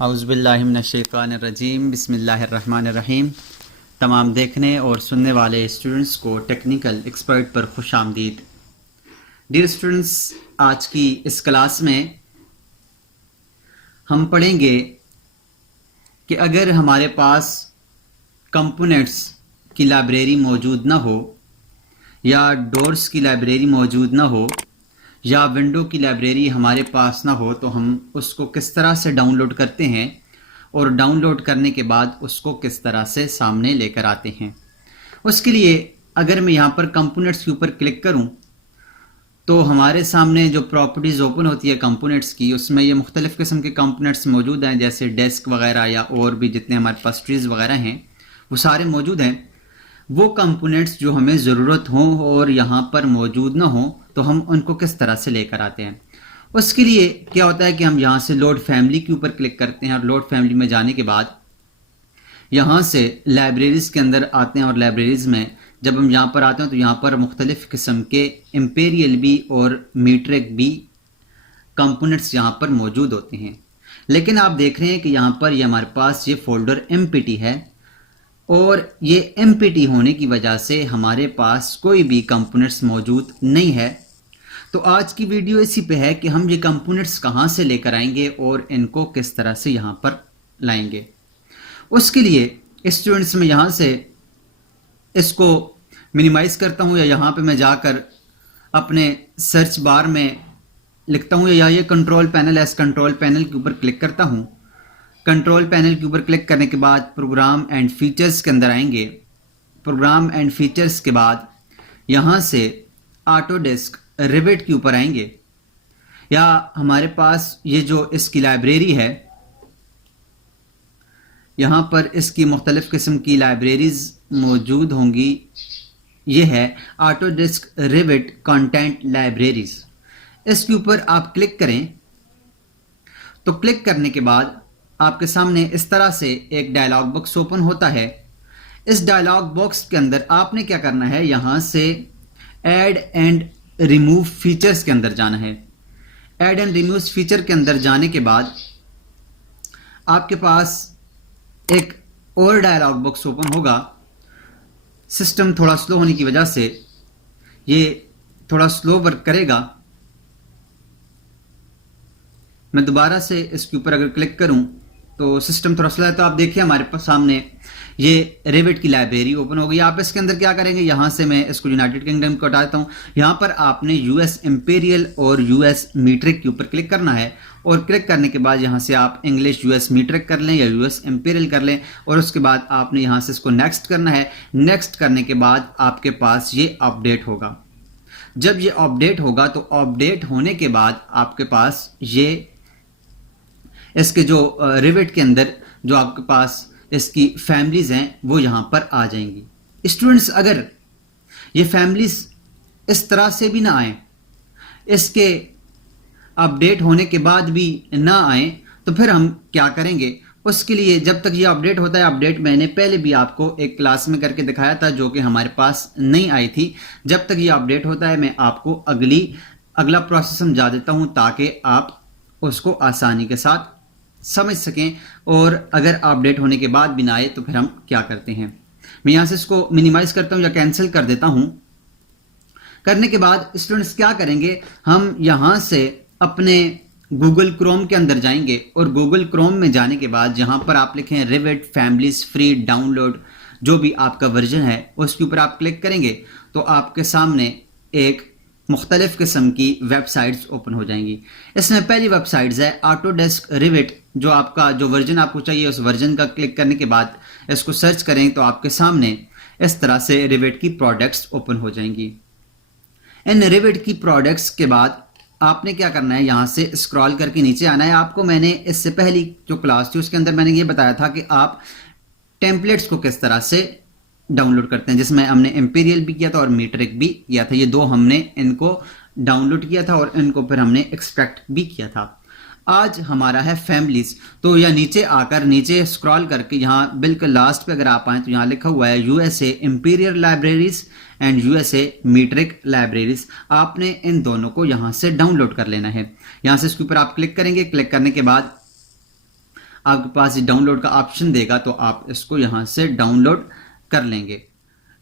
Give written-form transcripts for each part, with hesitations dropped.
औज़ुबिल्लाहिमिनश्शैतानिर्रजीम बिस्मिल्लाहिर्रहमानिर्रहीम। तमाम देखने और सुनने वाले स्टूडेंट्स को टेक्निकल एक्सपर्ट पर खुश आमदीद। डियर स्टूडेंट्स, आज की इस क्लास में हम पढ़ेंगे कि अगर हमारे पास कंपोनेंट्स की लाइब्रेरी मौजूद ना हो, या डोर्स की लाइब्रेरी मौजूद ना हो, या विंडो की लाइब्रेरी हमारे पास ना हो, तो हम उसको किस तरह से डाउनलोड करते हैं और डाउनलोड करने के बाद उसको किस तरह से सामने लेकर आते हैं। उसके लिए अगर मैं यहाँ पर कंपोनेंट्स के ऊपर क्लिक करूँ तो हमारे सामने जो प्रॉपर्टीज़ ओपन होती है कंपोनेंट्स की, उसमें ये मुख्तलिफ़ किस्म के कंपोनेंट्स मौजूद हैं, जैसे डेस्क वगैरह या और भी जितने हमारे पास ट्रीज़ वगैरह हैं वो सारे मौजूद हैं। वो कंपोनेंट्स जो हमें ज़रूरत हो और यहाँ पर मौजूद ना हो तो हम उनको किस तरह से लेकर आते हैं। उसके लिए क्या होता है कि हम यहाँ से लोड फैमिली के ऊपर क्लिक करते हैं और लोड फैमिली में जाने के बाद यहाँ से लाइब्रेरीज़ के अंदर आते हैं, और लाइब्रेरीज़ में जब हम यहाँ पर आते हैं तो यहाँ पर मुख्तलिफ़ किस्म के इम्पेरियल भी और मीट्रिक भी कंपोनेंट्स यहाँ पर मौजूद होते हैं। लेकिन आप देख रहे हैं कि यहाँ पर ये हमारे पास ये फोल्डर एमपीटी है, और ये एमपीटी होने की वजह से हमारे पास कोई भी कंपोनेंट्स मौजूद नहीं है। तो आज की वीडियो इसी पे है कि हम ये कंपोनेंट्स कहाँ से लेकर आएंगे और इनको किस तरह से यहाँ पर लाएंगे। उसके लिए स्टूडेंट्स में यहाँ से इसको मिनिमाइज़ करता हूँ, या यहाँ पे मैं जाकर अपने सर्च बार में लिखता हूँ, या ये कंट्रोल पैनल है, इस कंट्रोल पैनल के ऊपर क्लिक करता हूँ। कंट्रोल पैनल के ऊपर क्लिक करने के बाद प्रोग्राम एंड फीचर्स के अंदर आएंगे। प्रोग्राम एंड फीचर्स के बाद यहाँ से ऑटोडेस्क रिवेट के ऊपर आएंगे, या हमारे पास ये जो इसकी लाइब्रेरी है, यहाँ पर इसकी मुख्तलिफ़ किस्म की लाइब्रेरीज़ मौजूद होंगी। ये है ऑटोडेस्क रिवेट कंटेंट लाइब्रेरीज़। इसके ऊपर आप क्लिक करें तो क्लिक करने के बाद आपके सामने इस तरह से एक डायलॉग बॉक्स ओपन होता है। इस डायलॉग बॉक्स के अंदर आपने क्या करना है, यहाँ से ऐड एंड रिमूव फीचर्स के अंदर जाना है। ऐड एंड रिमूव फीचर के अंदर जाने के बाद आपके पास एक और डायलॉग बॉक्स ओपन होगा। सिस्टम थोड़ा स्लो होने की वजह से ये थोड़ा स्लो वर्क करेगा। मैं दोबारा से इसके ऊपर अगर क्लिक करूं तो सिस्टम थोड़ा स्लो है। तो आप देखिए हमारे पास सामने ये रिवेट की लाइब्रेरी ओपन हो गई। आप इसके अंदर क्या करेंगे, यहाँ से मैं इसको यूनाइटेड किंगडम को हटा देता हूँ। यहाँ पर आपने यूएस इंपीरियल और यूएस मीट्रिक के ऊपर क्लिक करना है, और क्लिक करने के बाद यहाँ से आप इंग्लिश यूएस मीट्रिक कर लें या यूएस इंपीरियल कर लें, और उसके बाद आपने यहाँ से इसको नेक्स्ट करना है। नेक्स्ट करने के बाद आपके पास ये अपडेट होगा। जब ये अपडेट होगा तो अपडेट होने के बाद आपके पास ये इसके जो रिवेट के अंदर जो आपके पास इसकी फैमिलीज़ हैं वो यहाँ पर आ जाएंगी। स्टूडेंट्स, अगर ये फैमिलीज़ इस तरह से भी ना आए, इसके अपडेट होने के बाद भी ना आए, तो फिर हम क्या करेंगे। उसके लिए जब तक ये अपडेट होता है, अपडेट मैंने पहले भी आपको एक क्लास में करके दिखाया था जो कि हमारे पास नहीं आई थी। जब तक ये अपडेट होता है मैं आपको अगला प्रोसेस समझा देता हूँ, ताकि आप उसको आसानी के साथ समझ सकें। और अगर अपडेट होने के बाद भी ना आए तो फिर हम क्या करते हैं। मैं यहाँ से इसको मिनिमाइज करता हूँ या कैंसिल कर देता हूँ। करने के बाद स्टूडेंट्स क्या करेंगे, हम यहाँ से अपने गूगल क्रोम के अंदर जाएंगे, और गूगल क्रोम में जाने के बाद जहाँ पर आप लिखें रिवेट फैमिलीज फ्री डाउनलोड, जो भी आपका वर्जन है उसके ऊपर आप क्लिक करेंगे तो आपके सामने एक मुख्तलिफ़ किस्म की वेबसाइट्स ओपन हो जाएंगी। इसमें पहली वेबसाइट्स है ऑटोडेस्क रिवेट। जो आपका जो वर्जन आपको चाहिए उस वर्जन का क्लिक करने के बाद इसको सर्च करें तो आपके सामने इस तरह से रिवेट की प्रोडक्ट्स ओपन हो जाएंगी। इन रिवेट की प्रोडक्ट्स के बाद आपने क्या करना है, यहाँ से स्क्रॉल करके नीचे आना है। आपको मैंने इससे पहली जो क्लास थी उसके अंदर मैंने ये बताया था कि आप टेम्पलेट्स को किस तरह से डाउनलोड करते हैं, जिसमें हमने इंपीरियल भी किया था और मीट्रिक भी किया था। ये दो हमने इनको डाउनलोड किया था और इनको फिर हमने एक्सट्रैक्ट भी किया था। आज हमारा है फैमिलीज। तो या नीचे आकर नीचे स्क्रॉल करके यहाँ बिल्कुल लास्ट पे अगर आप आए तो यहाँ लिखा हुआ है USA imperial libraries and USA metric libraries. आपने इन दोनों को यहाँ से डाउनलोड कर लेना है। यहाँ से इसके ऊपर आप क्लिक करेंगे। क्लिक करने के बाद आपके पास डाउनलोड का ऑप्शन देगा, तो आप इसको यहाँ से डाउनलोड कर लेंगे।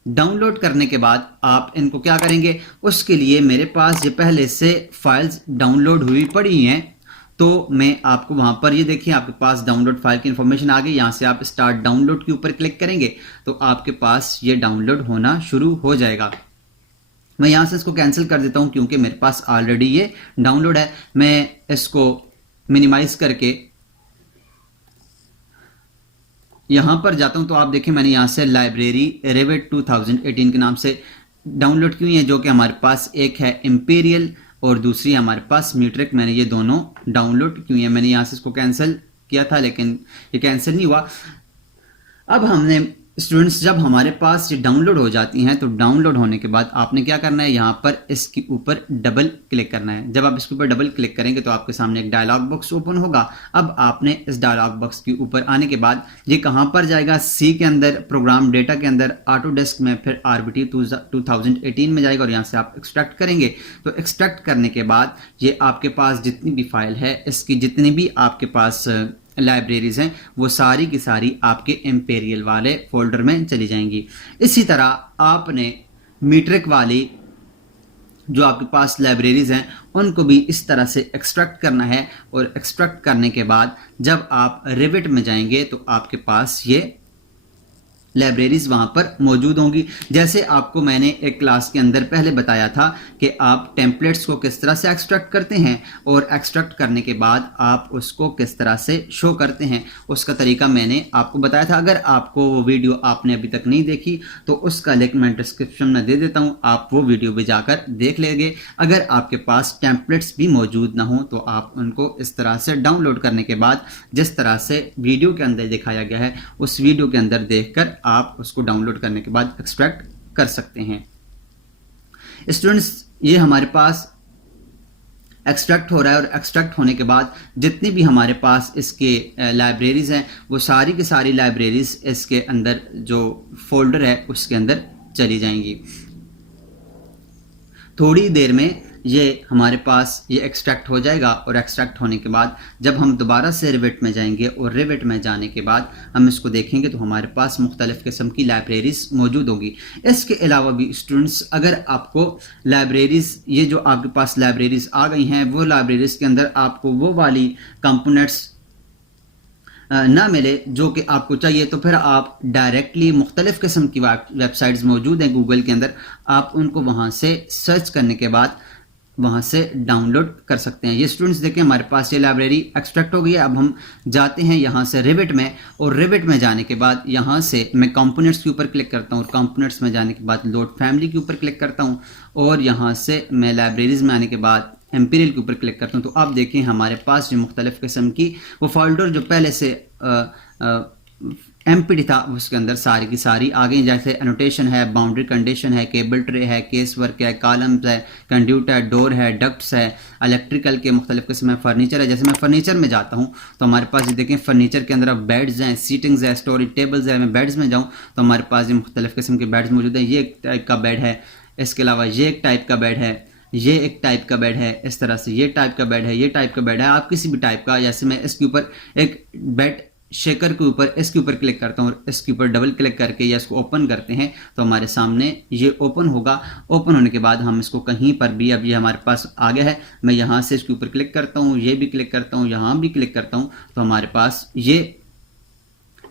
डाउनलोड करने के बाद आप इनको क्या करेंगे, उसके लिए मेरे पास ये पहले से फाइल्स डाउनलोड हुई पड़ी हैं, तो मैं आपको वहां पर ये देखिए आपके पास डाउनलोड फाइल की इंफॉर्मेशन आ गई। यहाँ से आप स्टार्ट डाउनलोड के ऊपर क्लिक करेंगे तो आपके पास ये डाउनलोड होना शुरू हो जाएगा। मैं यहाँ से इसको कैंसिल कर देता हूँ क्योंकि मेरे पास ऑलरेडी ये डाउनलोड है। मैं इसको मिनिमाइज करके यहाँ पर जाता हूँ तो आप देखें मैंने यहाँ से लाइब्रेरी रेविट 2018 के नाम से डाउनलोड की हुई है, जो कि हमारे पास एक है इंपीरियल और दूसरी हमारे पास मीट्रिक। मैंने ये दोनों डाउनलोड की हुई है। मैंने यहाँ से इसको कैंसिल किया था लेकिन ये कैंसिल नहीं हुआ। अब हमने स्टूडेंट्स जब हमारे पास ये डाउनलोड हो जाती हैं तो डाउनलोड होने के बाद आपने क्या करना है, यहाँ पर इसके ऊपर डबल क्लिक करना है। जब आप इसके ऊपर डबल क्लिक करेंगे तो आपके सामने एक डायलॉग बॉक्स ओपन होगा। अब आपने इस डायलॉग बॉक्स के ऊपर आने के बाद ये कहाँ पर जाएगा, सी के अंदर प्रोग्राम डेटा के अंदर ऑटोडेस्क में, फिर RBT 2018 में जाएगा और यहाँ से आप एक्सट्रैक्ट करेंगे। तो एक्सट्रैक्ट करने के बाद ये आपके पास जितनी भी फाइल है, इसकी जितनी भी आपके पास लाइब्रेरीज हैं वो सारी की सारी आपके इंपीरियल वाले फोल्डर में चली जाएंगी। इसी तरह आपने मीट्रिक वाली जो आपके पास लाइब्रेरीज हैं उनको भी इस तरह से एक्सट्रैक्ट करना है और एक्सट्रैक्ट करने के बाद जब आप रिविट में जाएंगे तो आपके पास ये लाइब्रेरीज वहां पर मौजूद होंगी। जैसे आपको मैंने एक क्लास के अंदर पहले बताया था कि आप टेम्पलेट्स को किस तरह से एक्सट्रैक्ट करते हैं और एक्सट्रैक्ट करने के बाद आप उसको किस तरह से शो करते हैं, उसका तरीका मैंने आपको बताया था। अगर आपको वो वीडियो आपने अभी तक नहीं देखी तो उसका लिंक मैं डिस्क्रिप्शन में दे देता हूं, आप वो वीडियो भी जाकर देख लेंगे। अगर आपके पास टेम्पलेट्स भी मौजूद ना हो तो आप उनको इस तरह से डाउनलोड करने के बाद जिस तरह से वीडियो के अंदर दिखाया गया है उस वीडियो के अंदर देखकर आप उसको डाउनलोड करने के बाद एक्सट्रैक्ट कर सकते हैं। स्टूडेंट्स ये हमारे पास एक्सट्रैक्ट हो रहा है और एक्सट्रैक्ट होने के बाद जितनी भी हमारे पास इसके लाइब्रेरीज हैं वो सारी की सारी लाइब्रेरीज इसके अंदर जो फोल्डर है उसके अंदर चली जाएंगी। थोड़ी देर में ये हमारे पास ये एक्सट्रैक्ट हो जाएगा और एक्सट्रैक्ट होने के बाद जब हम दोबारा से रिविट में जाएंगे और रिविट में जाने के बाद हम इसको देखेंगे तो हमारे पास मुख्तलिफ किस्म की लाइब्रेरीज मौजूद होगी। इसके अलावा भी स्टूडेंट्स अगर आपको लाइब्रेरीज ये जो आपके पास लाइब्रेरीज आ गई हैं वो लाइब्रेरीज के अंदर आपको वो वाली कंपोनेंट्स ना मिले जो कि आपको चाहिए तो फिर आप डायरेक्टली मुख्तलिफ किस्म की वेबसाइट्स मौजूद हैं गूगल के अंदर, आप उनको वहाँ से सर्च करने के बाद वहाँ से डाउनलोड कर सकते हैं। ये स्टूडेंट्स देखें हमारे पास ये लाइब्रेरी एक्सट्रैक्ट हो गई है। अब हम जाते हैं यहाँ से रिविट में और रिविट में जाने के बाद यहाँ से मैं कंपोनेंट्स के ऊपर क्लिक करता हूँ और कंपोनेंट्स में जाने के बाद लोड फैमिली के ऊपर क्लिक करता हूँ और यहाँ से मैं लाइब्रेरीज में आने के बाद इंपीरियल के ऊपर क्लिक करता हूँ। तो आप देखें हमारे पास जो मुख्तलिफ किस्म की वो फोल्डर जो पहले से एमपीडी था उसके अंदर सारी की सारी आ गई। जैसे एनोटेशन है, बाउंड्री कंडीशन है, केबल ट्रे है, केस वर्क है, कॉलम्स है, कंड्यूट है, डोर है, डक्ट्स है, इलेक्ट्रिकल के मुख्तलिफ किस्म है, फर्नीचर है। जैसे मैं फर्नीचर में जाता हूँ तो हमारे पास ये देखें फर्नीचर के अंदर बेड्स हैं, सीटिंग्स है, स्टोरेज टेबल्स है। मैं बेड्स में जाऊँ तो हमारे पास ये मुख्तलिफ किस्म के बेड्स मौजूद हैं। ये एक टाइप का बेड है, इसके अलावा ये एक टाइप का बेड है, ये एक टाइप का बेड है, इस तरह से ये टाइप का बेड है, ये टाइप का बेड है। आप किसी भी टाइप का, जैसे मैं इसके ऊपर एक बेड शेकर के ऊपर इसके ऊपर क्लिक करता हूँ और इसके ऊपर डबल क्लिक करके या इसको ओपन करते हैं तो हमारे सामने ये ओपन होगा। ओपन होने के बाद हम इसको कहीं पर भी, अब ये हमारे पास आ गया है, मैं यहाँ से इसके ऊपर क्लिक करता हूँ, ये भी क्लिक करता हूँ, यहाँ भी क्लिक करता हूँ तो हमारे पास ये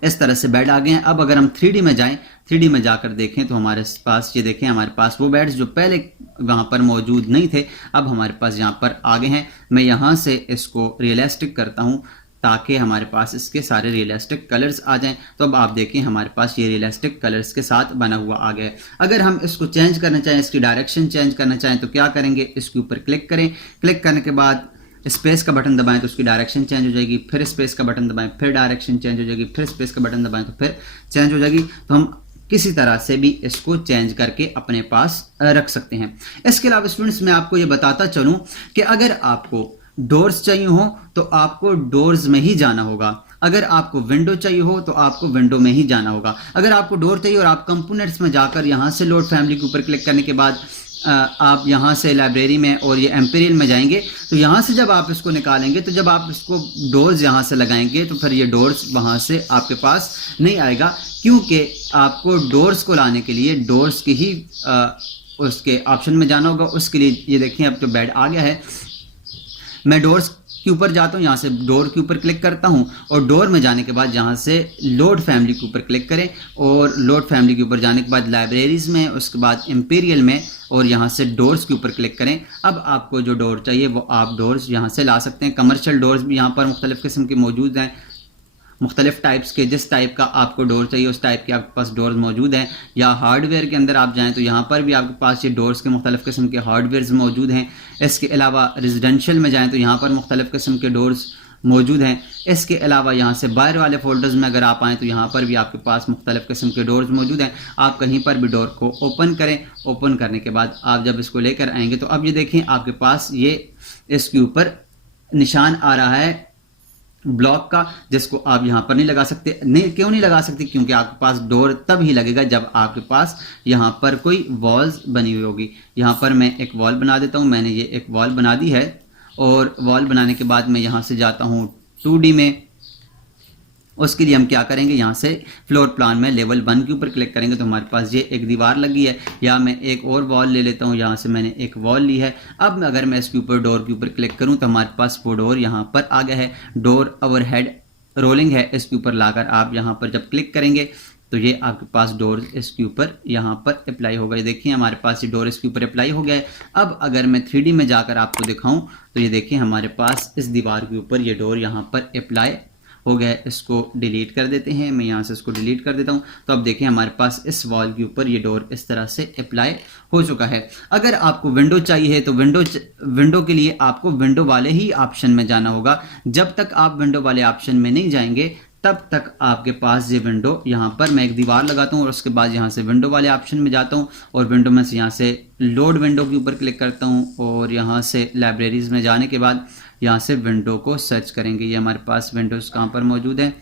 इस तरह से बेड आ गए हैं। अब अगर हम 3D में जाएं, 3D में जाकर देखें तो हमारे पास ये देखें हमारे पास वो बेड्स जो पहले वहाँ पर मौजूद नहीं थे अब हमारे पास यहाँ पर आ गए हैं। मैं यहाँ से इसको रियलिस्टिक करता हूँ ताकि हमारे पास इसके सारे रियलिस्टिक कलर्स आ जाएं। तो अब आप देखें हमारे पास ये रियलिस्टिक कलर्स के साथ बना हुआ आ गया है। अगर हम इसको चेंज करना चाहें, इसकी डायरेक्शन चेंज करना चाहें तो क्या करेंगे, इसके ऊपर क्लिक करें, क्लिक करने के बाद स्पेस का बटन दबाएं तो उसकी डायरेक्शन चेंज हो जाएगी, फिर स्पेस का बटन दबाएं फिर डायरेक्शन चेंज हो जाएगी, फिर स्पेस का बटन दबाएं तो फिर चेंज हो जाएगी। तो हम किसी तरह से भी इसको चेंज करके अपने पास रख सकते हैं। इसके अलावा स्टूडेंट्स मैं आपको ये बताता चलूं कि अगर आपको डोर्स चाहिए हो तो आपको डोर्स में ही जाना होगा, अगर आपको विंडो चाहिए हो तो आपको विंडो में ही जाना होगा। अगर आपको डोर चाहिए और आप कंपोनेंट्स में जाकर यहाँ से लोड फैमिली के ऊपर क्लिक करने के बाद आप यहाँ से लाइब्रेरी में और ये एम्पेरियल में जाएंगे तो यहाँ से जब आप इसको निकालेंगे तो जब आप इसको डोर्स यहाँ से लगाएंगे तो फिर ये डोर्स वहाँ से आपके पास नहीं आएगा, क्योंकि आपको डोर्स को लाने के लिए डोर्स की ही उसके ऑप्शन में जाना होगा। उसके लिए ये देखिए अब तो बेड आ गया है, मैं डोर्स के ऊपर जाता हूँ, यहाँ से डोर के ऊपर क्लिक करता हूँ और डोर में जाने के बाद यहाँ से लोड फैमिली के ऊपर क्लिक करें और लोड फैमिली के ऊपर जाने के बाद लाइब्रेरीज़ में, उसके बाद एम्पेरियल में और यहाँ से डोर्स के ऊपर क्लिक करें। अब आपको जो डोर चाहिए वो आप डोर्स यहाँ से ला सकते हैं। कमर्शियल डोर्स भी यहाँ पर मुख्तलिफ़ किस्म के मौजूद हैं, मुख्तलिफ टाइप्स के, जिस टाइप का आपको डोर चाहिए उस टाइप के आपके पास डोर्स मौजूद हैं। या हार्डवेयर के अंदर आप जाएं तो यहाँ पर भी आपके पास ये डोर्स के मुख्तलिफ किस्म के हार्डवेयर्स मौजूद हैं। इसके अलावा रेजिडेंशियल में जाएं तो यहाँ पर मुख्तलिफ किस्म के डोर्स मौजूद हैं। इसके अलावा यहाँ से बाहर वाले फोल्डर्स में अगर आप आएँ तो यहाँ पर भी आपके पास मुख्तलिफ किस्म के डोर्स मौजूद हैं। आप कहीं पर भी डोर को ओपन करें, ओपन करने के बाद आप जब इसको लेकर आएंगे तो अब ये देखें आपके पास ये इसके ऊपर निशान आ रहा है ब्लॉक का, जिसको आप यहाँ पर नहीं लगा सकते। नहीं, क्यों नहीं लगा सकते? क्योंकि आपके पास डोर तब ही लगेगा जब आपके पास यहाँ पर कोई वॉल्स बनी हुई होगी। यहाँ पर मैं एक वॉल बना देता हूँ, मैंने ये एक वॉल बना दी है और वॉल बनाने के बाद मैं यहाँ से जाता हूँ 2D में। उसके लिए हम क्या करेंगे, यहाँ से फ्लोर प्लान में लेवल 1 के ऊपर क्लिक करेंगे तो हमारे पास ये एक दीवार लगी है। या मैं एक और वॉल ले लेता हूँ, यहाँ से मैंने एक वॉल ली है। अब अगर मैं इसके ऊपर डोर के ऊपर क्लिक करूँ तो हमारे पास वो डोर यहाँ पर आ गया है। डोर ओवरहेड रोलिंग है, इसके ऊपर लाकर आप यहाँ पर जब क्लिक करेंगे तो ये आपके पास डोर इसके ऊपर यहाँ पर अप्लाई होगा। ये देखिए हमारे पास ये डोर इसके ऊपर अप्लाई हो गया है। अब अगर मैं 3D में जाकर आपको दिखाऊं तो ये देखिए हमारे पास इस दीवार के ऊपर ये डोर यहाँ पर अप्लाई हो गया है। इसको डिलीट कर देते हैं, मैं यहाँ से इसको डिलीट कर देता हूँ। तो अब देखें हमारे पास इस वॉल के ऊपर ये डोर इस तरह से अप्लाई हो चुका है। अगर आपको विंडो चाहिए तो विंडो के लिए आपको विंडो वाले ही ऑप्शन में जाना होगा। जब तक आप विंडो वाले ऑप्शन में नहीं जाएंगे तब तक आपके पास ये विंडो, यहाँ पर मैं एक दीवार लगाता हूँ और उसके बाद यहाँ से विंडो वाले ऑप्शन में जाता हूँ और विंडो में से यहाँ से लोड विंडो के ऊपर क्लिक करता हूँ और यहाँ से लाइब्रेरीज़ में जाने के बाद यहाँ से विंडो को सर्च करेंगे। ये हमारे पास विंडोज़ कहाँ पर मौजूद है,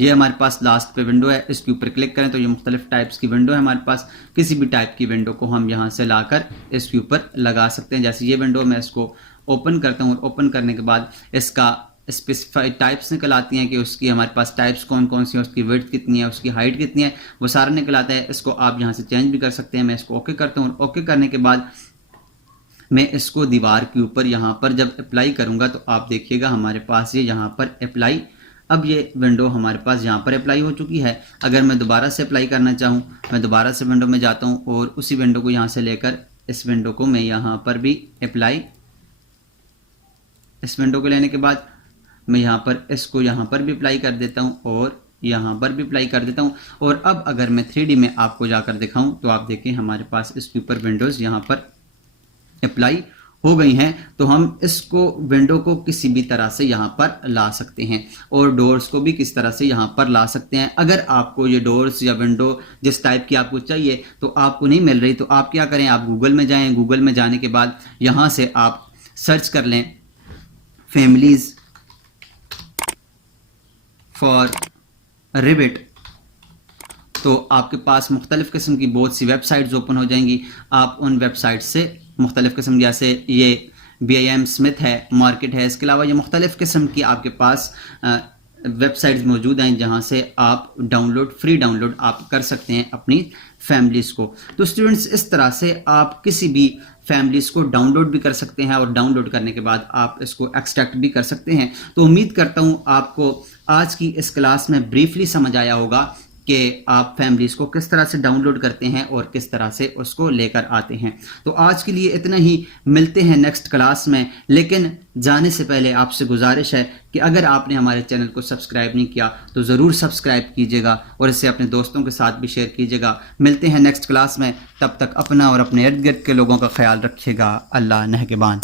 ये हमारे पास लास्ट पे विंडो है। इसके ऊपर क्लिक करें तो ये मुख्तलिफ टाइप्स की विंडो है हमारे पास। किसी भी टाइप की विंडो को हम यहाँ से लाकर इसके ऊपर लगा सकते हैं। जैसे ये विंडो, मैं इसको ओपन करता हूँ और ओपन करने के बाद इसका स्पेसिफाइड टाइप्स निकल आती हैं कि उसकी हमारे पास टाइप्स कौन कौन सी है, उसकी विड्थ कितनी है, उसकी हाइट कितनी है, वो सारा निकल आता है। इसको आप यहाँ से चेंज भी कर सकते हैं। मैं इसको ओके करता हूँ और ओके करने के बाद मैं इसको दीवार के ऊपर यहाँ पर जब अप्लाई करूँगा तो आप देखिएगा हमारे पास ये यहाँ पर अप्लाई, अब ये विंडो हमारे पास यहाँ पर अप्लाई हो चुकी है। अगर मैं दोबारा से अप्लाई करना चाहूँ, मैं दोबारा से विंडो में जाता हूँ और उसी विंडो को यहाँ से लेकर इस विंडो को मैं यहाँ पर भी अप्लाई, इस विंडो को लेने के बाद मैं यहाँ पर इसको यहाँ पर भी अप्लाई कर देता हूँ और यहाँ पर भी अप्लाई कर देता हूँ। और अब अगर मैं 3D में आपको जाकर दिखाऊं तो आप देखें हमारे पास इसके ऊपर विंडोज़ यहाँ पर अप्लाई हो गई हैं। तो हम इसको विंडो को किसी भी तरह से यहाँ पर ला सकते हैं और डोर्स को भी किस तरह से यहाँ पर ला सकते हैं। अगर आपको ये डोर्स या विंडो जिस टाइप की आपको चाहिए तो आपको नहीं मिल रही तो आप क्या करें, आप गूगल में जाएं। गूगल में जाने के बाद यहाँ से आप सर्च कर लें फैमिलीज़ फॉर रिवेट, तो आपके पास मुख्तलिफ़ किस्म की बहुत सी वेबसाइट्स ओपन हो जाएंगी। आप उन वेबसाइट से मुख्तलिफ़ किस्म, जैसे ये BIM स्मिथ है, मार्केट है, इसके अलावा ये मुख्तलिफ़ किस्म की आपके पास वेबसाइट्स मौजूद हैं जहां से आप फ्री डाउनलोड आप कर सकते हैं अपनी फैमिलीज़ को। तो स्टूडेंट्स, इस तरह से आप किसी भी फैमिलीज़ को डाउनलोड भी कर सकते हैं और डाउनलोड करने के बाद आप इसको एक्सट्रैक्ट भी कर सकते हैं। तो उम्मीद करता हूं आपको आज की इस क्लास में ब्रीफली समझ आया होगा कि आप फैमिलीज़ को किस तरह से डाउनलोड करते हैं और किस तरह से उसको लेकर आते हैं। तो आज के लिए इतना ही, मिलते हैं नेक्स्ट क्लास में। लेकिन जाने से पहले आपसे गुजारिश है कि अगर आपने हमारे चैनल को सब्सक्राइब नहीं किया तो ज़रूर सब्सक्राइब कीजिएगा और इसे अपने दोस्तों के साथ भी शेयर कीजिएगा। मिलते हैं नेक्स्ट क्लास में, तब तक अपना और अपने इर्द गिर्द के लोगों का ख्याल रखिएगा। अल्लाह नेहगबान।